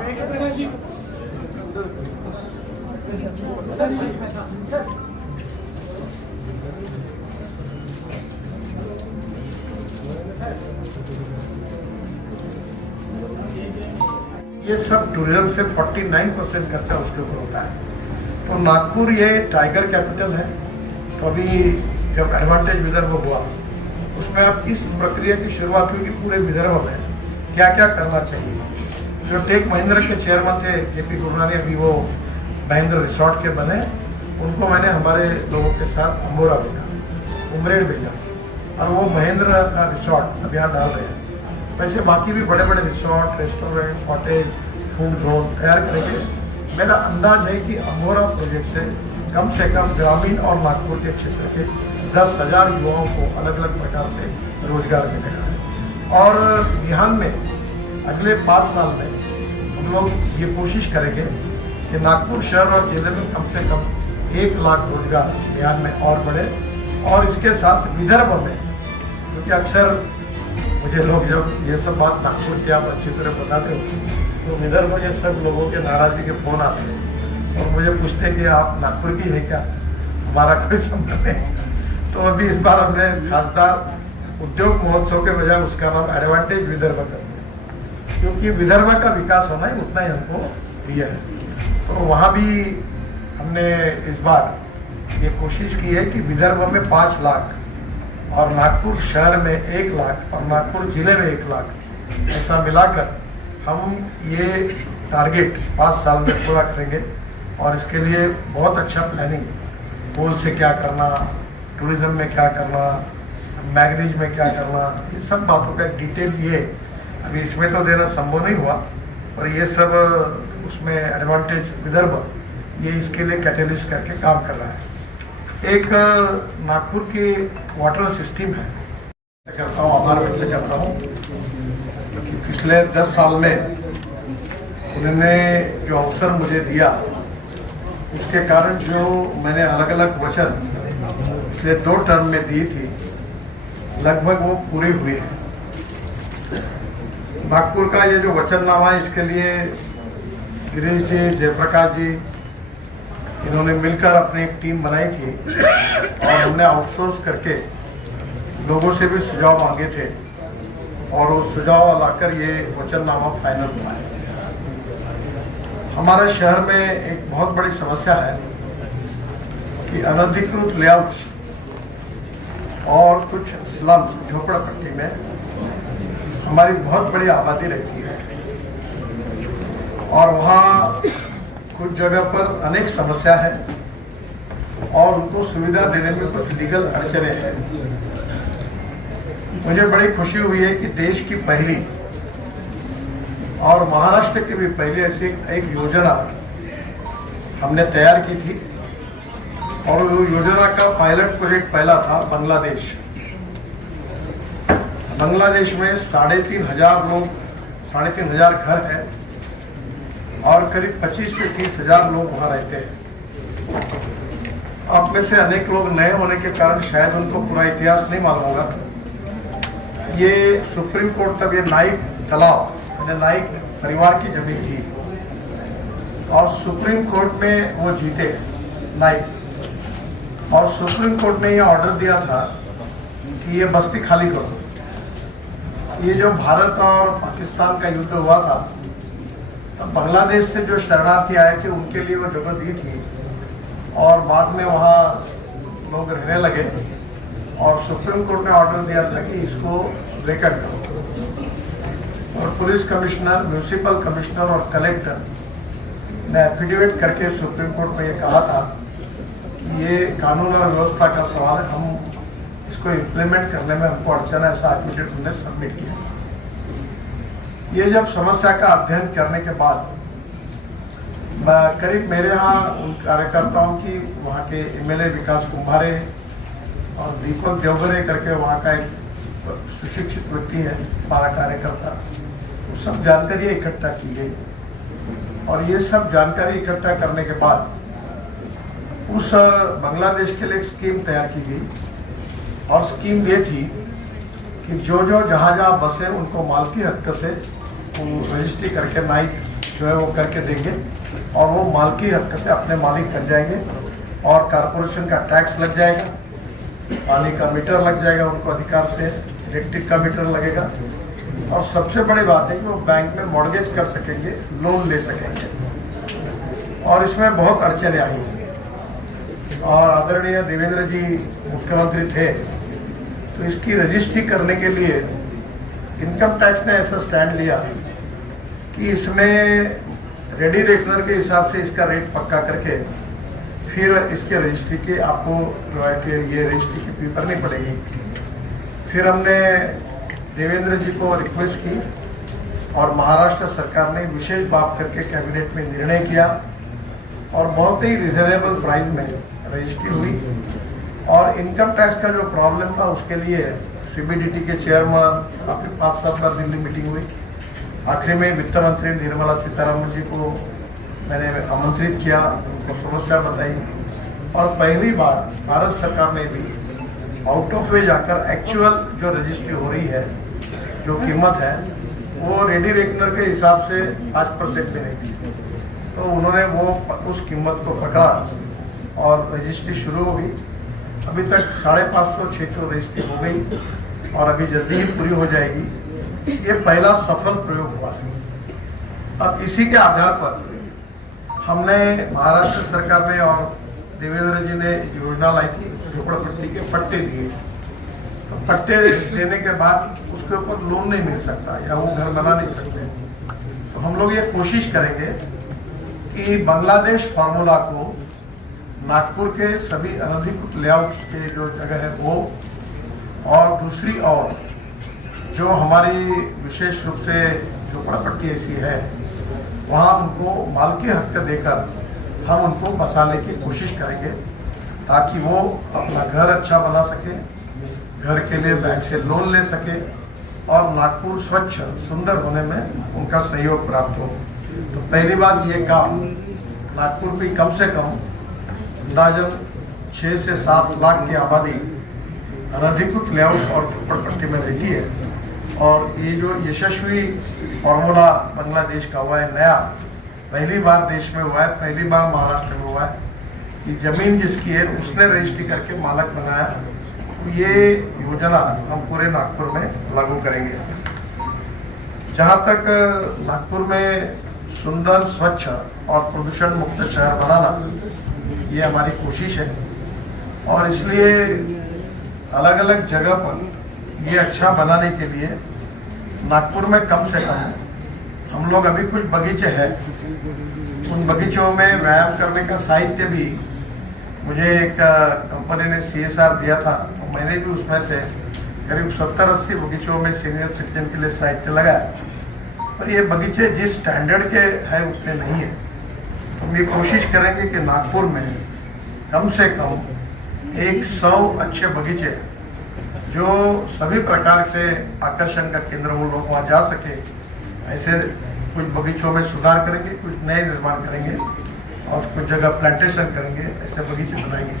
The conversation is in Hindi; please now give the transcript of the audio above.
ये सब टूरिज्म से 49% खर्चा उसके ऊपर होता है। तो नागपुर ये टाइगर कैपिटल है। तो अभी जब एडवांटेज विदर्भ हुआ उसमें अब इस प्रक्रिया की शुरुआत हुई कि पूरे विदर्भ में क्या क्या करना चाहिए। जो टेक महिंद्रा के चेयरमैन थे केपी गुरनानी, अभी वो महिंद्रा रिसोर्ट के बने, उनको मैंने हमारे लोगों के साथ अम्बोरा भेजा, उमरेड भेजा, और वो महिंद्रा का रिसोर्ट अब यहाँ डाल रहे हैं। वैसे बाकी भी बड़े बड़े resort, restaurant, cottage, food zone तैयार करेंगे। मेरा अंदाज है कि अम्बोरा प्रोजेक्ट से कम ग्रामीण और नागपुर के क्षेत्र के 10,000 युवाओं को अलग अलग प्रकार से रोजगार मिलेगा। और बिहार में अगले 5 साल में हम लोग ये कोशिश करेंगे कि नागपुर शहर और जिले में कम से कम 1 लाख रोजगार बिहार में और बढ़े। और इसके साथ विदर्भ में, क्योंकि अक्सर मुझे लोग जब ये सब बात नागपुर की आप अच्छी तरह बताते हो तो विदर्भ में सब लोगों के नाराजगी के फोन आते हैं और मुझे पूछते हैं कि आप नागपुर की है क्या, हमारा कोई संबंध नहीं। तो अभी इस बार हमने खासदार उद्योग महोत्सव के बजाय उसका नाम एडवांटेज विदर्भ कर दिया, क्योंकि विदर्भ का विकास होना ही उतना ही हमको दिया है। तो वहाँ भी हमने इस बार ये कोशिश की है कि विदर्भ में 5 लाख और नागपुर शहर में 1 लाख और नागपुर जिले में 1 लाख, ऐसा मिलाकर हम ये टारगेट 5 साल में पूरा करेंगे। और इसके लिए बहुत अच्छा प्लानिंग, पोल से क्या करना, टूरिज्म में क्या करना, मैगनीज में क्या करना, ये सब बातों का एक डिटेल ये अभी इसमें तो देना संभव नहीं हुआ, और ये सब उसमें एडवांटेज विदर्भ ये इसके लिए कैटेलिस्ट करके काम कर रहा है। एक नागपुर की वाटर सिस्टम है, करता हूँ, आभार व्यक्त करता हूँ, क्योंकि पिछले 10 साल में उन्होंने जो अवसर मुझे दिया उसके कारण जो मैंने अलग अलग वचन पिछले 2 टर्म में दी थी लगभग वो पूरे हुए हैं। नागपुर का ये जो वचननामा है इसके लिए गिरीश जी, जयप्रकाश जी, इन्होंने मिलकर अपनी एक टीम बनाई थी और हमने आउटसोर्स करके लोगों से भी सुझाव मांगे थे और वो सुझाव लाकर ये वचननामा फाइनल हुआ है। हमारे शहर में एक बहुत बड़ी समस्या है कि अनधिकृत लेआउट्स और कुछ स्लम्स, झोपड़पट्टी में हमारी बहुत बड़ी आबादी रहती है और वहाँ कुछ जगह पर अनेक समस्या है और उनको सुविधा देने में कुछ लीगल अड़चने हैं। मुझे बड़ी खुशी हुई है कि देश की पहली और महाराष्ट्र की भी पहली ऐसी एक योजना हमने तैयार की थी और वो योजना का पायलट प्रोजेक्ट पहला था बांग्लादेश। बांग्लादेश में 3,500 लोग, 3,500 घर है और करीब 25 से 30,000 लोग वहाँ रहते हैं। आप में से अनेक लोग नए होने के कारण शायद उनको पूरा इतिहास नहीं मालूम होगा। ये सुप्रीम कोर्ट तक ये नाइक तालाब, नाइक परिवार की जमीन थी और सुप्रीम कोर्ट में वो जीते नाइक, और सुप्रीम कोर्ट ने ये ऑर्डर दिया था कि ये बस्ती खाली करो। ये जो भारत और पाकिस्तान का युद्ध हुआ था तब बांग्लादेश से जो शरणार्थी आए थे उनके लिए वो जगह दी थी और बाद में वहाँ लोग रहने लगे और सुप्रीम कोर्ट ने ऑर्डर दिया था कि इसको वेकेट करो। और पुलिस कमिश्नर, म्यूनिसिपल कमिश्नर और कलेक्टर ने एफिडेविट करके सुप्रीम कोर्ट में ये कहा था कि ये कानून और व्यवस्था का सवाल है, हम इसको इम्प्लीमेंट करने में हमको अड़चन है, ऐसा एफिडेविट हमने सबमिट किया। ये जब समस्या का अध्ययन करने के बाद करीब मेरे यहाँ उन कार्यकर्ताओं की, वहाँ के एमएलए विकास कुंभारे और दीपक देवगरे करके वहाँ का एक सुशिक्षित व्यक्ति है, हमारा कार्यकर्ता, सब जानकारी इकट्ठा की गई और ये सब जानकारी इकट्ठा करने के बाद उस बांग्लादेश के लिए एक स्कीम तैयार की गई और स्कीम ये थी कि जो जहाँ जहाँ बसे उनको मालकी हक से रजिस्ट्री करके नाइक जो है वो करके देंगे और वो मालकी हक से अपने मालिक बन जाएंगे और कारपोरेशन का टैक्स लग जाएगा, पानी का मीटर लग जाएगा उनको अधिकार से, इलेक्ट्रिक का मीटर लगेगा और सबसे बड़ी बात है कि वो बैंक में मॉर्गेज कर सकेंगे, लोन ले सकेंगे। और इसमें बहुत अड़चने आई और आदरणीय देवेंद्र जी मुख्यमंत्री थे तो इसकी रजिस्ट्री करने के लिए इनकम टैक्स ने ऐसा स्टैंड लिया कि इसमें रेडी रेकनर के हिसाब से इसका रेट पक्का करके फिर इसके रजिस्ट्री की आपको जो है कि ये रजिस्ट्री की फी भरनी पड़ेगी। फिर हमने देवेंद्र जी को रिक्वेस्ट की और महाराष्ट्र सरकार ने विशेष बात करके कैबिनेट में निर्णय किया और बहुत ही रिजनेबल प्राइस में रजिस्ट्री हुई। और इनकम टैक्स का जो प्रॉब्लम था उसके लिए सीबीडीटी के चेयरमैन आपके 5-7 बार दिल्ली मीटिंग हुई। आखिरी में वित्त मंत्री निर्मला सीतारमण जी को मैंने आमंत्रित किया, उनको समस्या बताई और पहली बार भारत सरकार ने भी आउट ऑफ वे जाकर एक्चुअल जो रजिस्ट्री हो रही है, जो कीमत है वो रेडी रेकनर के हिसाब से 5% भी नहीं थी, तो उन्होंने वो उस कीमत को पकड़ा और रजिस्ट्री शुरू हो गई। अभी तक 550-600 रजिस्ट्री हो गई और अभी जल्दी ही पूरी हो जाएगी। ये पहला सफल प्रयोग हुआ है। अब इसी के आधार पर हमने महाराष्ट्र सरकार ने और देवेंद्र जी ने योजना लाई थी, झोपड़पट्टी के पट्टे दिए। तो पट्टे देने के बाद उसके ऊपर लोन नहीं मिल सकता या वो घर बना नहीं सकते। तो हम लोग ये कोशिश करेंगे कि बांग्लादेश फार्मूला को नागपुर के सभी अनधिकृत लेआउट के जो जगह है वो और दूसरी और जो हमारी विशेष रूप से झोपड़पट्टी ऐसी है वहाँ उनको मालकी हक देकर हम उनको बसाने की कोशिश करेंगे ताकि वो अपना घर अच्छा बना सके, घर के लिए बैंक से लोन ले सके और नागपुर स्वच्छ सुंदर होने में उनका सहयोग प्राप्त हो। तो पहली बात ये काम नागपुर भी कम से कम अंदाजन 6 से 7 लाख की आबादी अनधिकृत लेआउट और झोपड़पट्टी में रहती है और ये जो यशस्वी फॉर्मूला बांग्लादेश का हुआ है नया, पहली बार देश में हुआ है, पहली बार महाराष्ट्र में हुआ है कि जमीन जिसकी है उसने रजिस्ट्री करके मालक बनाया। तो ये योजना हम पूरे नागपुर में लागू करेंगे। जहाँ तक नागपुर में सुंदर, स्वच्छ और प्रदूषण मुक्त शहर बनाना ये हमारी कोशिश है और इसलिए अलग अलग जगह पर ये अच्छा बनाने के लिए नागपुर में कम से कम हम लोग अभी कुछ बगीचे हैं, उन बगीचों में व्यायाम करने का साहित्य भी मुझे एक कंपनी ने CSR दिया था और मैंने भी उसमें से करीब 70-80 बगीचों में सीनियर सिटीजन के लिए साहित्य लगाया। पर ये बगीचे जिस स्टैंडर्ड के हैं उतने नहीं है। हम ये कोशिश करेंगे कि नागपुर में कम से कम 100 अच्छे बगीचे जो सभी प्रकार से आकर्षण का केंद्र वो लोग वहाँ जा सके, ऐसे कुछ बगीचों में सुधार करेंगे, कुछ नए निर्माण करेंगे और कुछ जगह प्लांटेशन करेंगे, ऐसे बगीचे बनाएंगे।